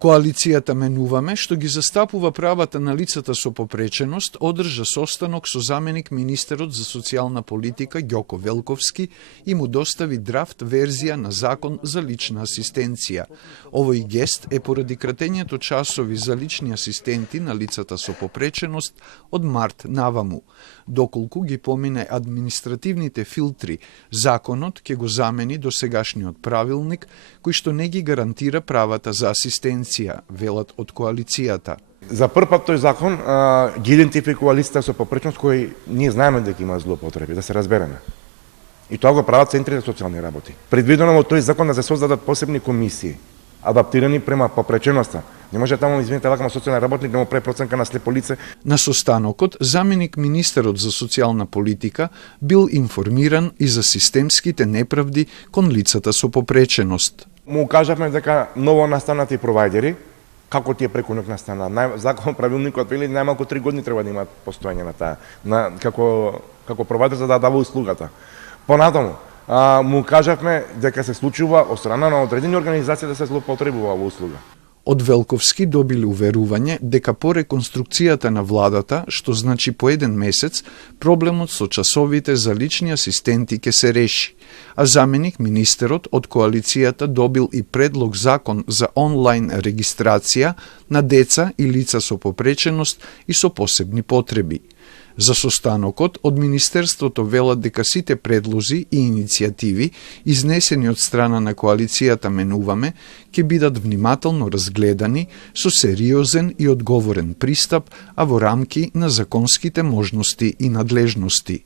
Коалицијата Менуваме, што ги застапува правата на лицата со попреченост, одржа состанок со заменик министерот за социјална политика Ѓоко Велковски и му достави драфт верзија на закон за лична асистенција. Овој гест е поради кратењето часови за лични асистенти на лицата со попреченост од март наваму. Доколку ги помине административните филтри, законот ќе го замени досегашниот правилник, кој што не ги гарантира правата за асистенција, велат од коалицијата. За прв пат тој закон ги идентификува лицата со попреченост кои ние знаеме дека има злоупотреби, да се разбереме. И тоа го прават центрите за социјални работи. Предвидено во тој закон да се создадат посебни комисии, адаптирани према попреченоста. Не може таму, извините, вака социјален работник да му прави проценка на слепо лице. На состанокот, заменик министерот за социјална политика бил информиран и за системските неправди кон лицата со попреченост. Му кажавме дека ново настанати провајдери, како тие преку ноќ настана. Закон правилникот вели најмалку 3 години треба да имаат постоење на таа, како провајдер за да дава услугата. Понатаму, му кажавме дека се случува од страна на одредени организации да се злоупотребува во услуга. Од Велковски добили уверување дека по реконструкцијата на владата, што значи по 1 месец, проблемот со часовите за лични асистенти ќе се реши. А заменик министерот од коалицијата добил и предлог закон за онлайн регистрација на деца и лица со попреченост и со посебни потреби. За состанокот, од Министерството велат дека сите предлози и иницијативи, изнесени од страна на коалицијата Менуваме, ќе бидат внимателно разгледани со сериозен и одговорен пристап, а во рамки на законските можности и надлежности.